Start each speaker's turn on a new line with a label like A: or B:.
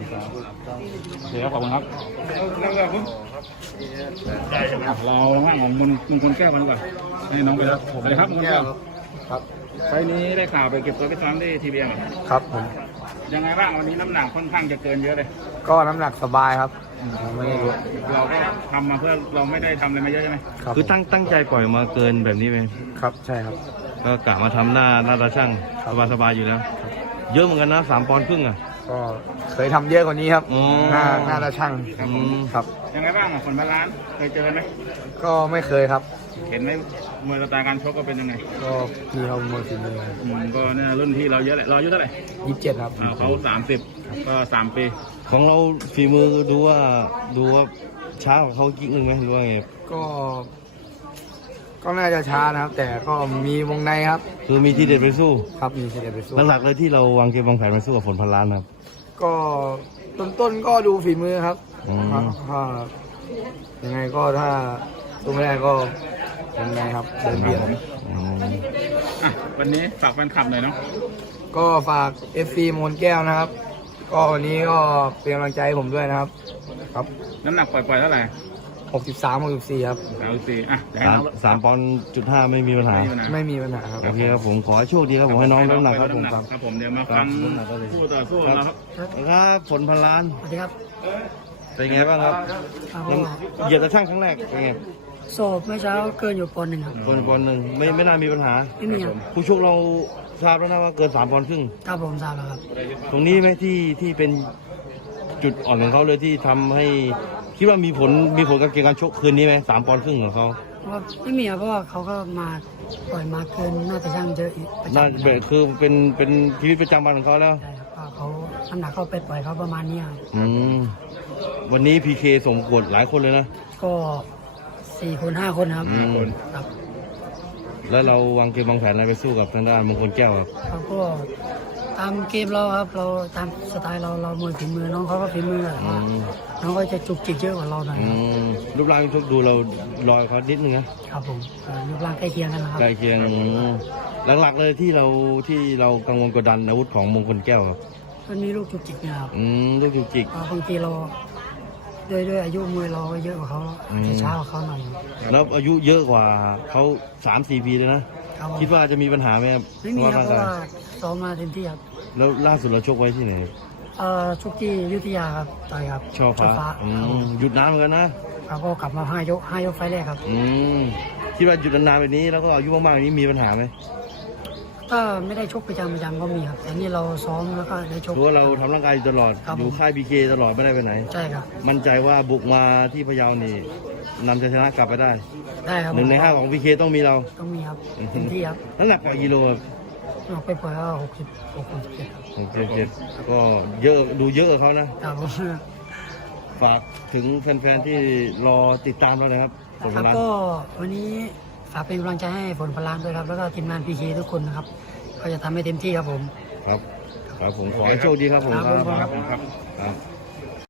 A: เดี๋ยวขอบคุณครับเราว่างของมุนคนแก้วมันก่อนนี่น้องไปแล้วสวัสดีครับมุนแก้ว
B: ครับ
A: ไฟนี้ได้ข่าวไปเก็บตัวไปซ้อมที่ทีบีเอ็ม
B: ครับผม
A: ยังไงบ้างวันนี้น้ำหนักค่อนข้างจะเกินเยอะเลย
B: ก็น้ำหนักสบายครับไม่ได้ลด
A: เราก็ทำมาเพื่อเราไม่ได้ทำอะไรมาเยอะใช่ไหม
B: ครับ
C: คือตั้งใจปล่อยมาเกินแบบนี้ไหม
B: ครับใช่ครับ
C: ก็กะมาทำหน้าตาช่างสบายๆอยู่แล้ว เยอะเหมือนกันนะ3 ปอนด์ครึ่งอ่ะ
B: ก็เคยทำเยอะกว่านี้ครับ
C: อ๋อ
B: หน้าตาช่าง ครับ
A: ยังไงบ้างผลบาลานซ์เคยเจอไหม
B: ก็ไม่เคยครับ
A: เห็นไหมมวยสไตล์การชกก็เป็นยังไง
B: ก็พี่เขามวยฝีมือ
A: ก็เนี่ยรุ่นพี่เราเยอะแหละเราอายุเท่าไหร่
B: 27ครับ
A: เขา30ก็3 ปี
C: ของเราฝีมือดูว่าช้ากว่าเขากิ๊กนึงไหมหรือว่าไง
B: ก็น่าจะช้านะครับ แต่ก็มีวงในครับ
C: คือมีที่เด็ดไปสู้
B: ครับมีเฉลี่ยไปสู้
C: หลักๆเลยที่เราวางเกมวางแผนมาสู้กับผลพันล้านครับ
B: ก็ต้นก็ดูฝีมือครับ
C: อืม
B: ก็ยังไงก็ถ้าสู้ไม่ได้ก็วงในครับเดินเบียด
A: วันนี้ฝากแฟนคลับหน่อยเนาะ
B: ก็ฝาก FC มนแก้วนะครับ ก็วันนี้ก็เป็นกำลังใจให้ผมด้วยนะครับ ครับ
A: น้ำหนักปล่อยๆเท่าไหร่
B: 63 64 ครับ
A: 34
C: สามปอนด์จุด5ไม่มีปัญหา
B: ไม่มีปัญหาครับ
C: โอเคครับผมขอให้โชคดีครับผมให้น้องน้ำหนักครับผม
A: ครับผมเดี๋ยวมาฟังคู่ต่อสู้เราครับ
C: ครับผลพันล้าน
D: สวัสดีครับ
C: เป็นไงบ้างครับยังเหยียบตะช่างครั้งแรกเป็นไง
D: สอบเมื่อเช้าเกินอยู่ปอนด์หนึ่งครับ
C: ปอนด์หนึ่งไม่น่ามีปัญหา
D: ไม่มีครับ
C: ผู้ชกเราทราบแล้วนะว่าเกิน3 ปอนด์ครึ่ง
D: ครับผมทราบแล้วครับ
C: ตรงนี้ไหมที่เป็นจุดอ่อนของเขาเลยที่ทำให้คิดว่ามีผลกับเกมการชกคืนนี้ไหม3 ปอนด์ครึ่งของเขา
D: เพราะว่าไม่มีครับเพราะว่าเขาก็มาปล่อยมาเกินน่าจะช่างเยอะอีกประ
C: น่า
D: จำ
C: คือเป็นชีวิตประจำวันของเขาแล้ว
D: ใช่ครับก็เขาน้ำหนักเขาไปปล่อยเขาประมาณนี้ครับ
C: วันนี้พีเคส่งกดหลายคนเลยนะ
D: ก็4 คน 5 คนครับ ครับ
C: แล้วเราวางเกมวางแผนอะไรไปสู้กับทางด้านมงคลแก้วครับ
D: เขาก็ตามเกมเราครับเราตามสไตล์เรามวยฝีมือน้องเขาก็ฝีมือแต่ว่าน้องก็จะจุกจิกเยอะกว่าเราหน่อยครับ
C: รูปร่างที่ชกดูเราลอยเขานิดนึงนะครับ
D: ผมรูปร่างใกล้เคียงกันนะครับ
C: ใกล้เคียงหลักๆเลยที่เรากังวลกดดันอาวุธของมงคลแก้วครับ
D: มันมีลูกจุกจิกนะครับ
C: ลูกจุกจิก
D: เพราะบางทีเราด้วยอายุมวยเราก็เยอะกว่าเขาจะช้ากว่าเขาหน่อย
C: แล้วอายุเยอะกว่าเขา3-4 ปีเลยนะครับ
D: ผม
C: คิดว่าจะมีปัญหาไหมครับ
D: ไม่มีครับเพราะว่าซ้อมมาเต็มที่ครับ
C: แล้วล่าสุดเราชกไว้ที่ไหน
D: ชุกที่อยุธยาครับต่อยครับ
C: ช่อฟ้า
D: ครับผม
C: หยุดน้ำเหมือนกันนะ
D: แล้วก็กลับมาห้ายกไฟล์แรกครับ
C: คิดว่าหยุดนานๆแบบนี้แล้วก็อายุมากๆแบบนี้มีปัญหาไหม
D: ก็ไม่ได้ชกประจำก็มีครับ แต่นี่เราซ้อมแล้วก็ได้ชก
C: ถือว่าเราทำร่างกายอยู่ตลอด
D: ครับ
C: อยู่ค่ายบีเคตลอดไม่ได้ไปไหน
D: ใช่ครับ
C: มั่นใจว่าบุกมาที่พะเยานี่นำชัยชนะกลับไปได้
D: ได้ครับ
C: 1 ใน 5ของบีเคต้องมีเรา
D: ต้องมีครับเต็มที่ครับ
C: น้ำหนักปล่อยกิโลครับ
D: ออกไปปล่อยก็67ครับ
C: 67ก็เยอะดูเยอะกว่าเขานะ
D: ครับผม
C: ฝากถึงแฟนๆที่รอติดตามเราเลยครับผล
D: ครับ
C: งาน
D: ก็วันนี้ฝากเป็นกำลังใจให้ฝนพลานด้วยครับ แล้วก็ทีมงานพีเคทุกคนนะครับก็จะทำให้เต็มที่ครับผม
C: ครับผมขอให้โชคดีครับผม
D: ครับผม
C: ครับ